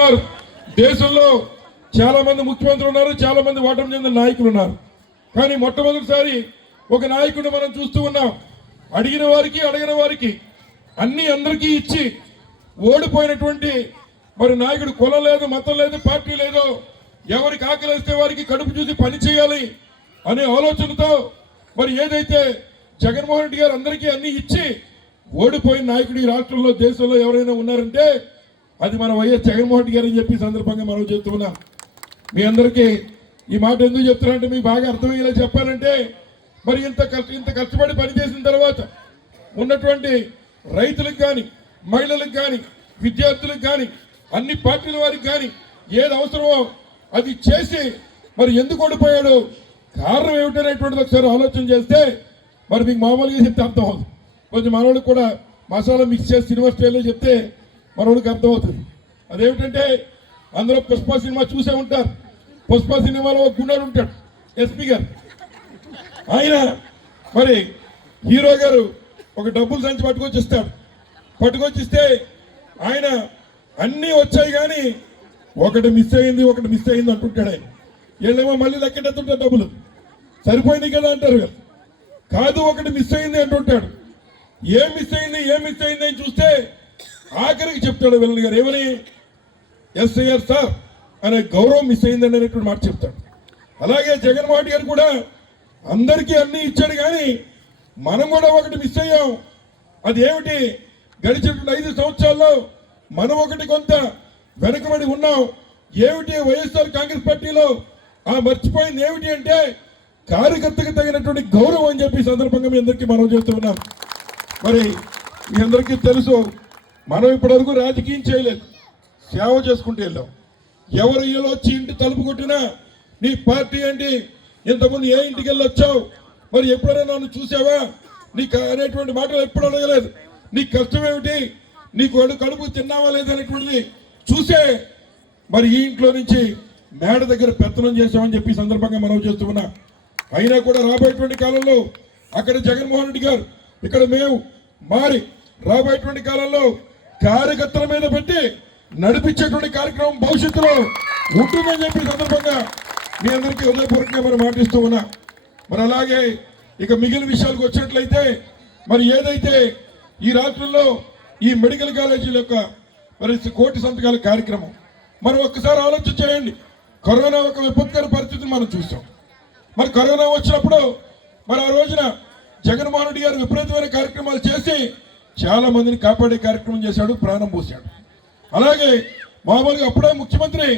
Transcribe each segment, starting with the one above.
ఉన్నారు. దేశంలో చాలా మంది ముఖ్యమంత్రులు ఉన్నారు, చాలా మంది ఓటమి చెందిన నాయకులు ఉన్నారు. కానీ మొట్టమొదటిసారి ఒక నాయకుడిని మనం చూస్తూ ఉన్నాం. అడిగిన వారికి అడగిన వారికి అన్ని అందరికీ ఇచ్చి ఓడిపోయినటువంటి మరి నాయకుడు కులం లేదు, మతం లేదు, పార్టీ లేదు, ఎవరికి ఆకలిస్తే వారికి కడుపు చూసి పని చేయాలి అనే ఆలోచనతో మరి ఏదైతే జగన్మోహన్ రెడ్డి గారు అందరికీ అన్ని ఇచ్చి ఓడిపోయిన నాయకుడు ఈ రాష్ట్రంలో దేశంలో ఎవరైనా ఉన్నారంటే అది మన వైఎస్ జగన్మోహన్ రెడ్డి గారు అని చెప్పి సందర్భంగా మనం చెప్తున్నాం. మీ అందరికీ ఈ మాట ఎందుకు చెప్తున్నారంటే మీకు బాగా అర్థమయ్యేలా చెప్పాలంటే మరి ఇంత కష్టపడి పనిచేసిన తర్వాత ఉన్నటువంటి రైతులకు కానీ, మహిళలకు కానీ, విద్యార్థులకు కానీ, అన్ని పార్టీల వారికి కానీ ఏది అవసరమో అది చేసి మరి ఎందుకు ఓడిపోయాడు, కారణం ఏమిటనేటువంటిది ఒకసారి ఆలోచన చేస్తే మరి మీకు మామూలుగా చెప్తే అర్థం అవుతుంది. కొంచెం మనోడికి కూడా మసాలా మిక్స్ చేసి సినిమా స్టైల్లో చెప్తే మనోడికి అర్థమవుతుంది. అదేమిటంటే అందరూ పుష్ప సినిమా చూసే ఉంటారు. పుష్ప సినిమాలో ఒక గుండెలు ఉంటాడు ఎస్పీ గారు. ఆయన మరి హీరో గారు ఒక డబ్బులు సంచి పట్టుకొచ్చిస్తే ఆయన అన్నీ వచ్చాయి కానీ ఒకటి మిస్ అయింది అంటుంటాడు. ఆయన వీళ్ళేమో మళ్ళీ లెక్కెట్టుంటారు, డబ్బులు సరిపోయింది కదా అంటారు కదా, కాదు ఒకటి మిస్ అయింది అంటుంటాడు. ఏం మిస్ అయింది అని చూస్తే ఆఖరికి చెప్తాడు వీళ్ళని గారు ఏమని, ఎస్ఐఆర్ సార్ అనే గౌరవం మిస్ అయిందని అనేటువంటి మాట చెప్తాడు. అలాగే జగన్మోహన్ రెడ్డి గారు కూడా అందరికీ అన్ని ఇచ్చాడు కానీ మనం కూడా ఒకటి మిస్ అయ్యాం. అదేమిటి, గడిచినటువంటి 5 సంవత్సరాల్లో మనం ఒకటి కొంత వెనకబడి ఉన్నాం. ఏమిటి వైఎస్ఆర్ కాంగ్రెస్ పార్టీలో ఆ మర్చిపోయింది ఏమిటి అంటే కార్యకర్తకు తగినటువంటి గౌరవం అని చెప్పి సందర్భంగా మీ అందరికీ మనం చేస్తూ ఉన్నాం. మరి మీ అందరికీ తెలుసు, మనం ఇప్పటివరకు రాజకీయం చేయలేదు, సేవ చేసుకుంటూ వెళ్ళాం. ఎవరు ఇల్లు వచ్చి ఇంటి తలుపు కొట్టినా నీ పార్టీ ఏంటి, ఇంతకుముందు ఏ ఇంటికి వెళ్ళి వచ్చావు, మరి ఎప్పుడైనా నన్ను చూసావా నీకు అనేటువంటి మాటలు ఎప్పుడు అడగలేదు. నీ కష్టం ఏమిటి, నీకు కడుపు తిన్నావా లేదనేటువంటిది చూసే మరి ఈ ఇంట్లో నుంచి మేడ దగ్గర పెత్తనం చేసామని చెప్పి సందర్భంగా మనం చేస్తూ ఉన్నా. అయినా కూడా రాబోయేటువంటి కాలంలో అక్కడ జగన్మోహన్ రెడ్డి గారు, ఇక్కడ మేము మారి రాబోయేటువంటి కాలంలో కార్యకర్తల మీద పెట్టి నడిపించేటువంటి కార్యక్రమం భవిష్యత్తులో ఉంటుందని చెప్పి సందర్భంగా మీ అందరికీ హృదయపూర్వకంగా మనం మాటిస్తూ ఉన్నా. మరి అలాగే ఇక మిగిలిన విషయాలకు వచ్చినట్లయితే మరి ఏదైతే ఈ రాష్ట్రంలో ఈ మెడికల్ కాలేజీల యొక్క మరి 1 కోటి సంతకాల కార్యక్రమం, మనం ఒక్కసారి ఆలోచన చేయండి. కరోనా ఒక విపత్కర పరిస్థితిని మనం చూసాం. మరి కరోనా వచ్చినప్పుడు మరి ఆ రోజున జగన్మోహన్ రెడ్డి గారు విపరీతమైన కార్యక్రమాలు చేసి చాలా మందిని కాపాడే కార్యక్రమం చేశాడు, ప్రాణం పోసాడు. అలాగే మామూలుగా అప్పుడే ముఖ్యమంత్రి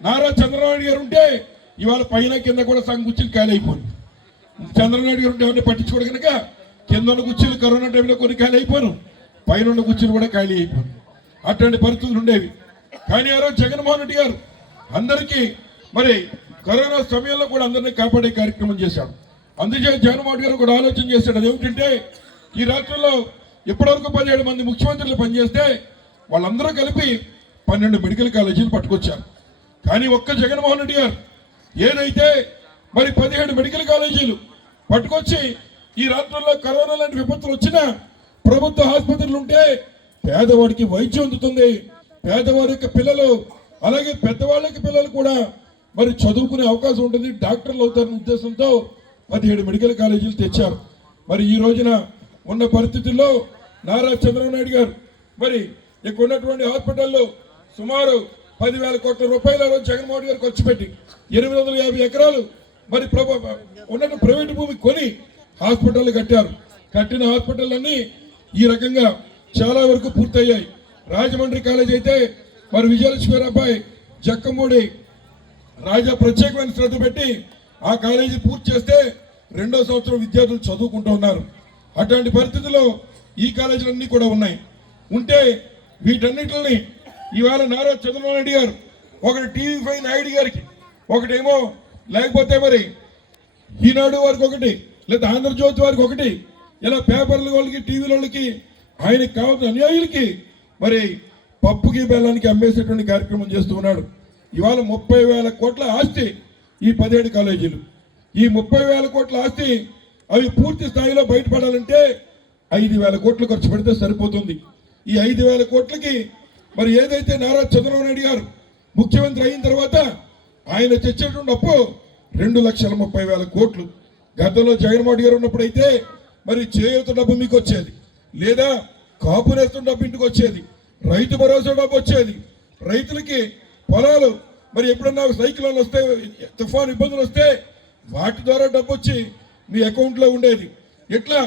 నారా చంద్రబాబు గారు ఉంటే ఇవాళ పైన కింద కూడా సగం కుర్చీలు ఖాళీ అయిపోయింది. చంద్రబాబు నాయుడు గారు ఉంటే ఎవరిని పట్టించుకోడు కనుక కింద ఉన్న కుర్చీలు కరోనా టైంలో కొన్ని ఖాళీ అయిపోయాను, పైన ఉన్న కుర్చీలు కూడా ఖాళీ అయిపోయాను. అటువంటి పరిస్థితులు ఉండేవి. కానీ ఆ రోజు జగన్మోహన్ రెడ్డి గారు అందరికీ మరి కరోనా సమయంలో కూడా అందరినీ కాపాడే కార్యక్రమం చేశాడు. అందుచేత జగన్మోహన్ గారు కూడా ఆలోచన చేశాడు. అదేమిటంటే ఈ రాష్ట్రంలో ఇప్పటివరకు 17 మంది ముఖ్యమంత్రులు పనిచేస్తే వాళ్ళందరూ కలిపి 12 మెడికల్ కాలేజీలు పట్టుకొచ్చారు. కానీ ఒక్క జగన్మోహన్ రెడ్డి గారు ఏదైతే మరి 17 మెడికల్ కాలేజీలు పట్టుకొచ్చి ఈ రాష్ట్రంలో కరోనా లాంటి విపత్తులు వచ్చినా ప్రభుత్వ ఆసుపత్రులు ఉంటే పేదవాడికి వైద్యం అందుతుంది, పేదవారి యొక్క పిల్లలు అలాగే పెద్దవాళ్ళకి పిల్లలు కూడా మరి చదువుకునే అవకాశం ఉంటుంది, డాక్టర్లు అవుతారనే ఉద్దేశంతో 17 మెడికల్ కాలేజీలు తెచ్చారు. మరి ఈ రోజున ఉన్న పరిస్థితుల్లో నారా చంద్రబాబు నాయుడు గారు మరి ఇక్కడ ఉన్నటువంటి హాస్పిటల్లో సుమారు 10,000 కోట్ల రూపాయల రోజు జగన్మోహన్ గారు ఖర్చు పెట్టి 850 ఎకరాలు మరి ఉన్నట్టు ప్రైవేటు భూమి కొని హాస్పిటల్ కట్టారు. కట్టిన హాస్పిటల్ అన్ని ఈ రకంగా చాలా వరకు పూర్తయ్యాయి. రాజమండ్రి కాలేజ్ అయితే మరి విజయలక్ష్మి అబ్బాయి జక్కమూడి రాజా ప్రత్యేకమైన శ్రద్ధ పెట్టి ఆ కాలేజీ పూర్తి చేస్తే 2వ సంవత్సరం విద్యార్థులు చదువుకుంటూ ఉన్నారు. అటువంటి పరిస్థితుల్లో ఈ కాలేజీలన్నీ కూడా ఉన్నాయి. ఉంటే వీటన్నిటిని ఇవాళ నారా చంద్రబాబు నాయుడు గారు ఒకటి TV5 నాయుడు గారికి ఒకటేమో, లేకపోతే మరి ఈనాడు వారికి ఒకటి, లేదా ఆంధ్రజ్యోతి వారికి ఒకటి, ఇలా పేపర్ల వాళ్ళకి టీవీల వాళ్ళకి ఆయనకి కావాల్సిన అన్యాయులకి మరి పప్పుకి బెల్లానికి అమ్మేసేటువంటి కార్యక్రమం చేస్తూ ఉన్నాడు. ఇవాళ 30,000 కోట్ల ఆస్తి ఈ 17 కాలేజీలు. ఈ 30,000 కోట్ల ఆస్తి అవి పూర్తి స్థాయిలో బయటపడాలంటే 5,000 కోట్లు ఖర్చు పెడితే సరిపోతుంది. ఈ 5,000 కోట్లకి మరి ఏదైతే నారా చంద్రబాబు నాయుడు గారు ముఖ్యమంత్రి అయిన తర్వాత ఆయన తెచ్చినటువంటి అప్పు 2,30,000 కోట్లు. గతంలో జగన్మోహన్ గారు ఉన్నప్పుడైతే మరి చేయూత డబ్బు మీకు వచ్చేది, లేదా కాపు నేస్తున్న డబ్బు ఇంటికి వచ్చేది, రైతు భరోసా డబ్బు వచ్చేది, రైతులకి పొలాలు మరి ఎప్పుడన్నా సైక్లోన్లు వస్తే, తుఫాను ఇబ్బందులు వస్తే వాటి ద్వారా డబ్బు వచ్చి మీ అకౌంట్లో ఉండేది. ఇట్లా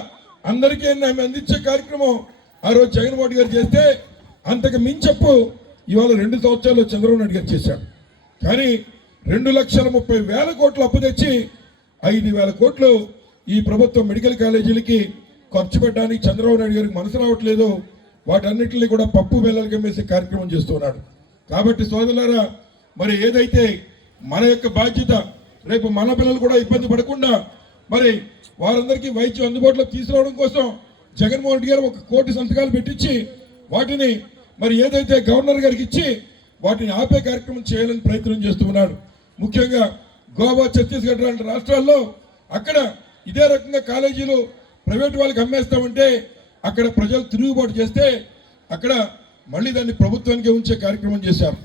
అందరికీ అందించే కార్యక్రమం ఆ రోజు జగన్మోహన్ గారు చేస్తే అంతకు మించప్పు ఇవాళ 2 సంవత్సరాల్లో చంద్రబాబు నాయుడు గారు చేశాడు. కానీ 2,30,000 కోట్లు అప్పు తెచ్చి 5,000 కోట్లు ఈ ప్రభుత్వం మెడికల్ కాలేజీలకి ఖర్చు పెట్టడానికి చంద్రబాబు నాయుడు గారికి మనసు రావట్లేదు. వాటన్నిటిని కూడా పప్పు బెల్లలు కమ్మేసే కార్యక్రమం చేస్తున్నాడు. కాబట్టి సోదరులారా, మరి ఏదైతే మన యొక్క బాధ్యత, రేపు మన పిల్లలు కూడా ఇబ్బంది పడకుండా మరి వారందరికీ వైద్యం అందుబాటులోకి తీసుకురావడం కోసం జగన్మోహన్ రెడ్డి గారు 1 కోటి సంతకాలు పెట్టించి వాటిని మరి ఏదైతే గవర్నర్ గారికి ఇచ్చి వాటిని ఆపే కార్యక్రమం చేయాలని ప్రయత్నం చేస్తున్నాడు. ముఖ్యంగా గోవా, ఛత్తీస్గఢ్ లాంటి రాష్ట్రాల్లో అక్కడ ఇదే రకంగా కాలేజీలు ప్రైవేట్ వాళ్ళకి అమ్మేస్తామంటే అక్కడ ప్రజలు తిరుగుబాటు చేస్తే అక్కడ మళ్ళీ దాన్ని ప్రభుత్వానికి ఉంచే కార్యక్రమం చేశారు.